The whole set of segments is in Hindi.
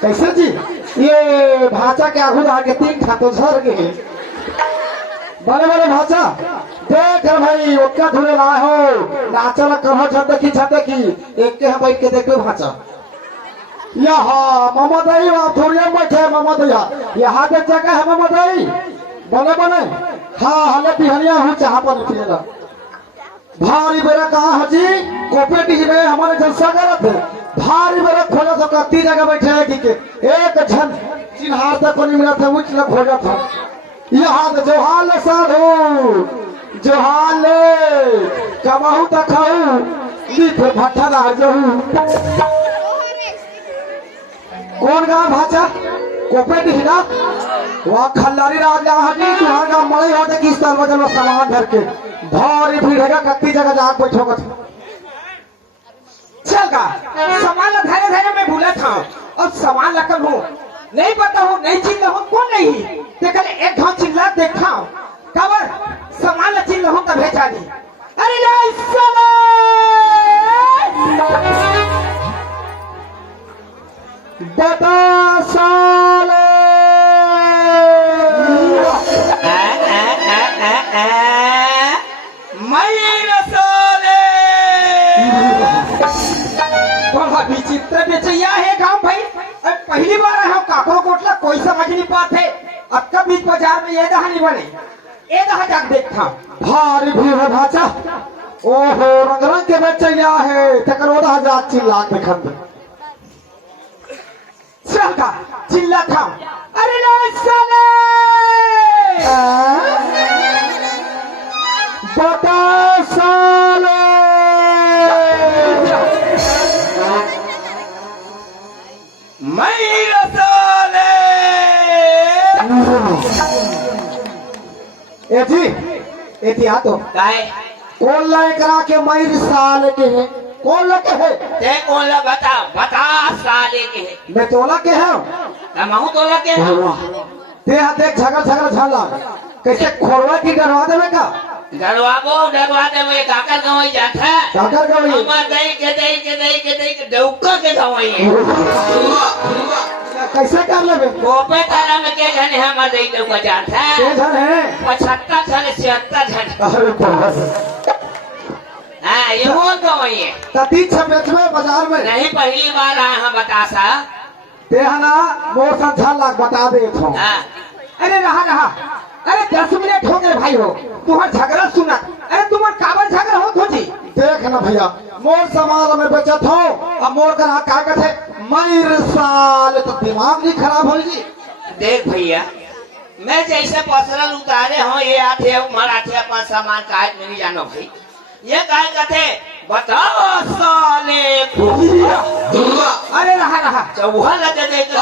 कैसे जी ये भाषा के आगू आगे तीन खातो झर के बड़े बड़े भाषा देख रे भाई ओका धुरे ना हो नाचल कहो छत की एक के बैठ के देखो भाषा यहाँ ममदई थोड़ी बैठे ममदया यहाँ देख जगह है ममदई बने बने हाँ हले बिहनिया हूँ चाह पर पिएला भारी बेरा कहाँ हजी कोपेटी में हमारे जलसा करत है भारी बेरा खोजा तो कत्ती जगह बैठे है कि एक झन चिन्हार तक को नहीं मिला था उच लग खोजा था यहाँ तो जोहाल साधु जोहाल कमाहू तक खाऊ लीप भट्टा ना जहू कौन गाँव भाषा कोपेटी ही ना वहाँ खल्लारी राजा हजी तुहार का मड़ई होते किस तरह वजन में सामान धर के भारी भीड़ है कत्ती जगह जाग बैठोगा चल का सामान धरे धरे मैं भूला था और सामान लकल हूँ नहीं पता हूँ नहीं चिल्ला हूँ कौन नहीं देखा एक घाव चिल्ला देखा कबर सामान ला चिल्ला हूँ तब भेजा दी अरे बता साले विचित्र बेचैया है गांव भाई पहली बार आया काकरो कोटला कोई समझ नहीं पाते अब कब बीच बाजार में ये दहा नहीं बने ये दहा जाग देखता भारी भीड़ है भाचा ओहो रंग रंग के बेचैया है तकर ओदा जाग चिल्ला के खंड चल का चिल्ला था अरे लो साले बता साले ए जी आ तो काय कौन लाए करा के मयूर साल के है कौन लगे है ते कौन ला बता साले के है मैं तोला के है महू तोला के है ते देख झगड़ झला कैसे खोरवा की डरवा देवे का डरवा दे काकर गवई जाता काकर गवई हमर दई के डौका के गवई कैसे कर लेबे कोपे तारा में के जन है हमर दई डौका जाता के जन है 75 जन 76 जन अरे बस हां ये बोल गवई है तती छपेच में बाजार में नहीं पहली बार आया हम बतासा ते हना मोर संख्या लाख बता दे तो हां अरे रहा अरे 10 मिनट हो गए भाई हो तुम्हार झगड़ा सुना अरे तुम्हार काबर झगड़ा हो जी देख ना भैया मोर सामान में बचत हो अब मोर का कागज है मयूर साल तो दिमाग नहीं खराब हो जी देख भैया मैं जैसे पसरल उतारे हो ये आते मराठे अपना सामान काज में नहीं जानो भाई ये काय कहते बताओ साले अरे रहा चौहा लगे देख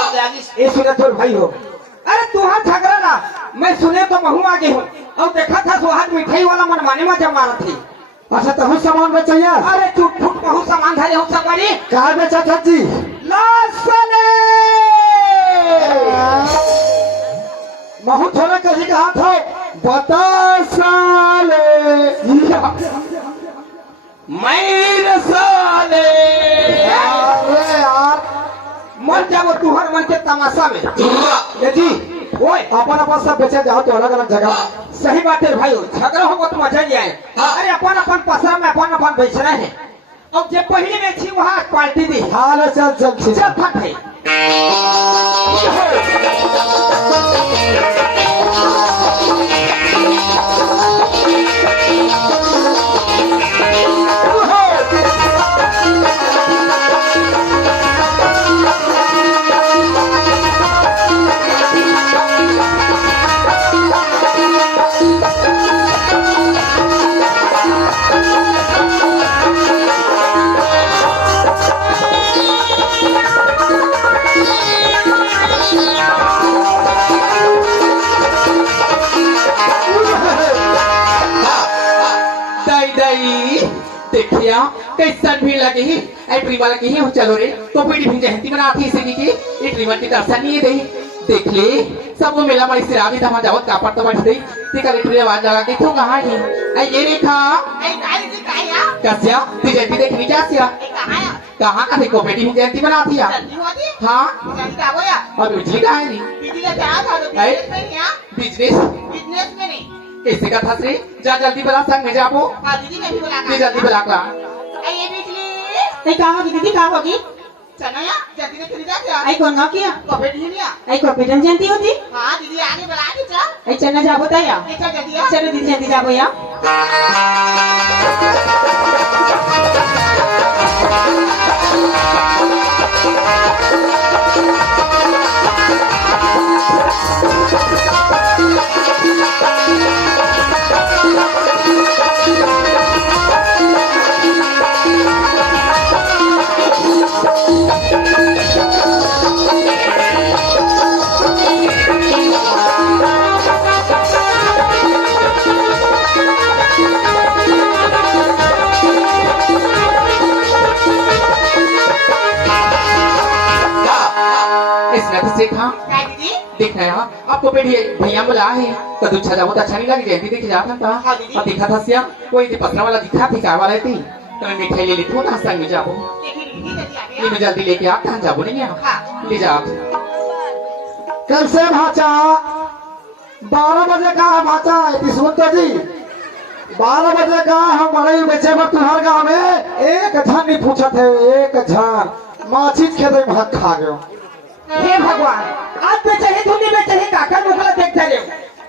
ये सुने तो भाई हो अरे तुहार झगड़ा ना मैं सुने तो महू आगे हूँ और देखा था सुहाग मिठाई वाला मनमाने में जब मारा थी अच्छा तो सामान बेचैया अरे चुट फुट महू सामान धरे हो सकवारी कहा बेचा था जी लासले महू थोड़ा कहीं कहा था बता साले मयूर साले अरे यार मर जाओ तुहर मन के तमाशा में ये जी ओए अपन सब बेचे जाओ तो अलग अलग जगह सही बात है भाई झगड़ा होगा तो मजा नहीं आए अरे अपन पसरा में अपन बेच रहे हैं अब जब पहले में थी वहाँ क्वालिटी दी हाल चल फट है देखिया कैसन भी लगी ऐ ट्रीवा लगी है चलो रे तो पीड़ी भी जहती बनाती इसी की ये ट्रीवा की दर्शन नहीं दे देख ले सब मेला में इसे आदि था जावत कापड़ तो बैठ गई ठीक है ट्रे आवाज लगा के तू कहां है ऐ ये रेखा ऐ काली जी काया कसिया ती जयंती देखनी क्या सिया कहां का देखो बेटी भी जयंती बनाती है हाँ जल्दी आओ या अब बिजली का है नहीं बिजली का क्या था तो है? बिजनेस में क्या बिजनेस बिजनेस में नहीं कैसे का था से जा जल्दी बुला संग में जाबो हाँ दीदी मैं भी बुला ये जल्दी बुला का ये बिजली आई कहाँ होगी दीदी कहाँ होगी चलो या जल्दी ने खरीदा क्या आई कौन गाँव किया कॉफी ढूंढिया आई कॉम्पिटेंट जयंती होती हाँ दीदी आगे बुला के चल आई चलना जाबो तया ये चल जल्दी आ चलो दीदी जल्दी जाबो या इसने तो सीखा क्या दीदी देखना है आपको भैया बुला है तो दूसरा जाओ तो अच्छा नहीं लगी जयंती देखे जाता था हाँ दीदी। और दिखा था सिया कोई दी पत्रा वाला दिखा थी क्या वाला थी तो मैं मिठाई ले ली थी ना संग में जाबो ये फिर दीदी जल्दी आ ये गया मैं जल्दी लेके आप कहाँ जाबो नहीं यहाँ हाँ ले जाओ कैसे भाचा 12 बजे का है भाचा सुनते जी 12 बजे का हम मरई बेचे में तुम्हारे गाँव में एक झन नहीं पूछत है एक झन माछी खेते में भाग खा गयो हे भगवान आज बेचे है धुनी बेचे है काका मुखला देख रहे हो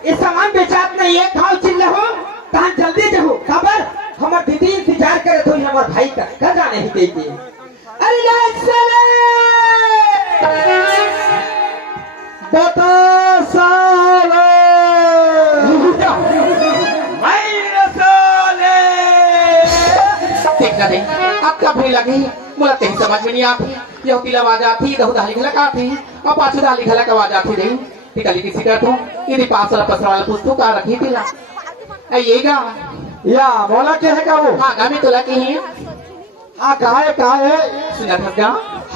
ये सामान बेचात नहीं है खाओ चिल्ले हो कहाँ जल्दी जाओ खबर हमार दीदी इंतजार करे तो हमार भाई का घर जाने ही देगी अरे लाल साले बता साले देखना दे आपका भी लगी मुझे कहीं समझ में नहीं आती यह की आवाज आती दहु दाली खलक आती और पाछू दाली खलक आवाज आती नहीं टिकली किसी का तो यदि पास वाला पसरा वाला पुस्तक का रखी थी ला आइएगा या बोला क्या है का वो हाँ गामी तो लगी है हाँ काहे काहे सुना था क्या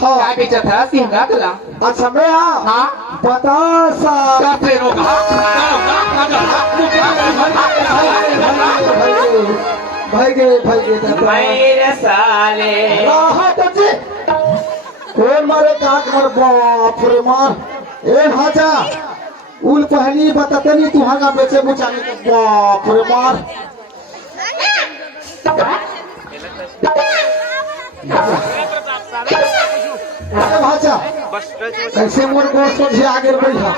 हाँ। काय बेचा था सिंगा तुला अच्छा मैं हाँ बता सा काफे रोगा भाई गए मेरे साले राहत जी कौन मारे काक मर बाप रे मार ए भाजा उल पहली बताते नहीं तुहागा बेचे मुचाने के बाप रे मार भाजा कैसे मोर गोर सोझे आगे बैठा